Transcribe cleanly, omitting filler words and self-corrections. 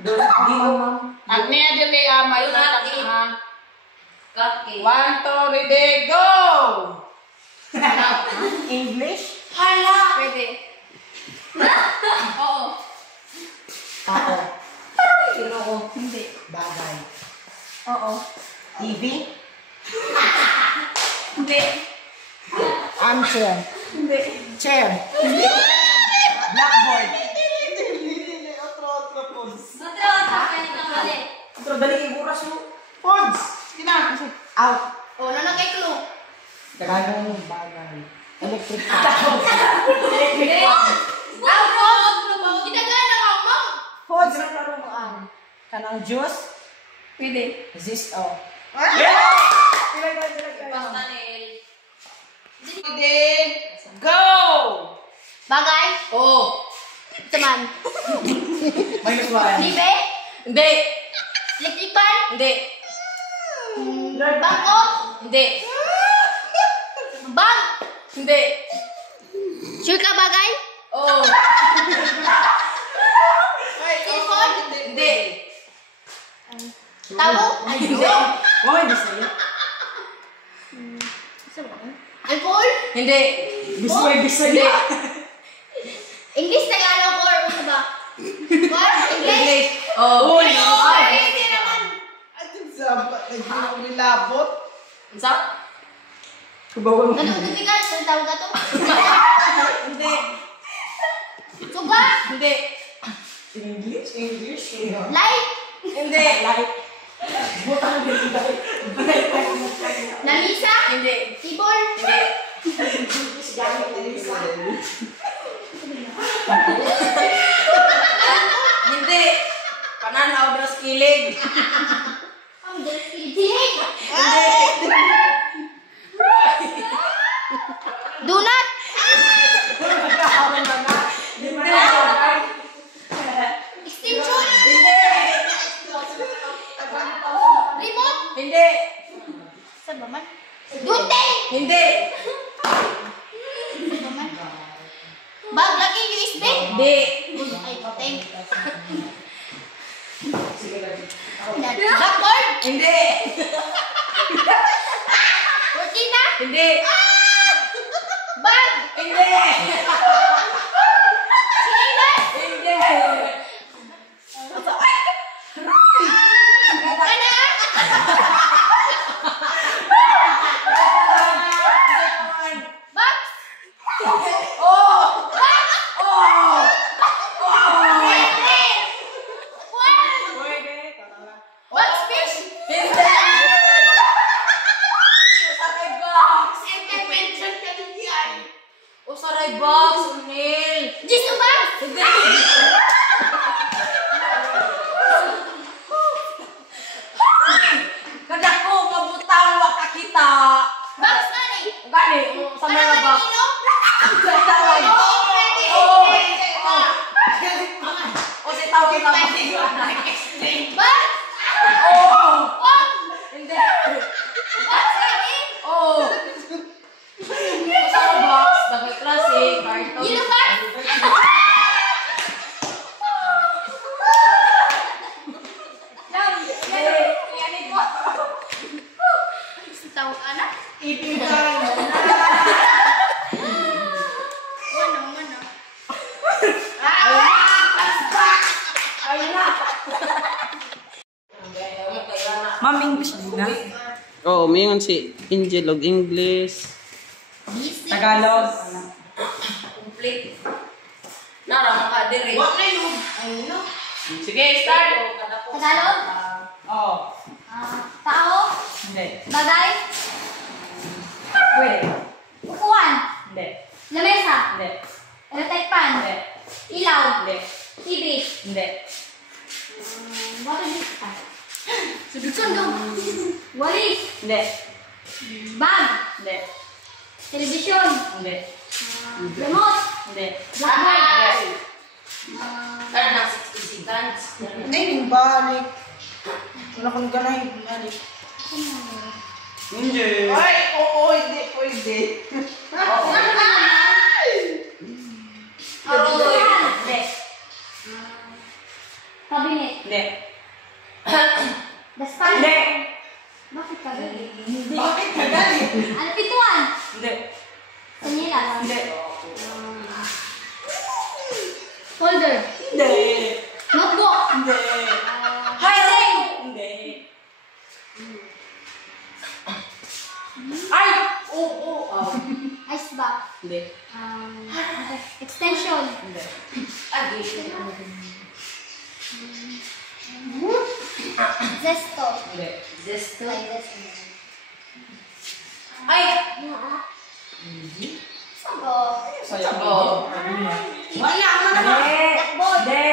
Agni adyo kay Ama yung Cupcake. 1, 2, ready, go! English? Hala! Pwede. Oo. Tao. Oo. Hindi. Bagay. Oo. TV? Hindi. Armchair. Hindi. Chair. Blackboard. Otro, dali iburas mo. Pods! Kina! Out. Oh, ano kay clue? Tagalog bagay. Electric Hindi. Out. Kitagala ka mo. Pods na laruan. Kanang juice? Pwede. Resist o. Basta nil. Ready, go! Bagay? Oh! Saman. Minus 1. Libe? Hindi! Electric fan? Hindi! Bangko? Hindi! Bag? Hindi! Sure ka bagay? Oh! Cellphone? Hindi! Tabo? Hindi! Oh, hindi sa'yo. Alcohol? Hindi! Bisay. Hindi! English, Tagalog, or ano ba? What? English? Oh! Uy! Hindi naman. Anong sabat? Nilabot? Sa? Kubawang. Nanonood ka? Saan tawag ka to? Hindi! Suga? Hindi! English? Light? Hindi! Butang din. Lamisa? Hindi! Tibol? Hindi! Hindi! Pananaw daw sa kilig! Ang dilig? Donut? Extension? Remote? Hindi! Saan ba man? Gunting? Hindi! Saan ba man? Bag lagi USB? Hindi! Ay, thank. Blackboard? Hindi! Cortina? Hindi! Bag? Hindi! Sinilas? Hindi! Kana? Box? Oh! Box? Oh! Pwede! What? Pwede! Box fish? Hindi! Usaray box! Intervention ka din yan. Usaray box! Unil! Gusto ba? Hindi! Kadako, mabutang waka kita! Box na rin. Gani, sa Ano mga box. manino? Sa tawag. Oo, pwede. Oo. Pwede. O si tawag na Box? Oo! Box? Hindi! Box lagi? Oo! Sa box, bagay klase, carton. Yellow card? Tawag anak? Mana? Ma'am, English din na? Oo, mayon si Angel og English. Tagalog. Complete. Nara ka dire. Wa na yun. Ano? Sige, start. Tagalog? Oo. Tao? Hindi. Bagay? Pwede. Upuan? Hindi. Lamesa? Hindi. Electric fan? Hindi. Ilaw? Hindi. TV? Hindi. What is it? Sundong? Walis? Hindi. Bag? Hindi. Television? Hindi. Remote? Hindi. Blackboard? Sana na 60 seconds. Hindi, balik. Wala kong ganay, balik. Hindi. Ay, oo, hindi pwede. Aroy? 啊 Hindi. 啊 Ano? 啊啊 Cabinet. Hindi. Daspan. Hindi. Bakit cabinet? Bakit ka galit? Ano, pituan? Hindi. Sanyilas. Hindi. Folder. Hindi. Notebook. Hindi. Hiding. Hindi. Ay! Oo. Ice box. Hindi. Extension. Hindi. Zesto. Hindi. Zesto. Ay! Sago. Sago. Wala, ano naman? Hindi. Blackboard. Hindi.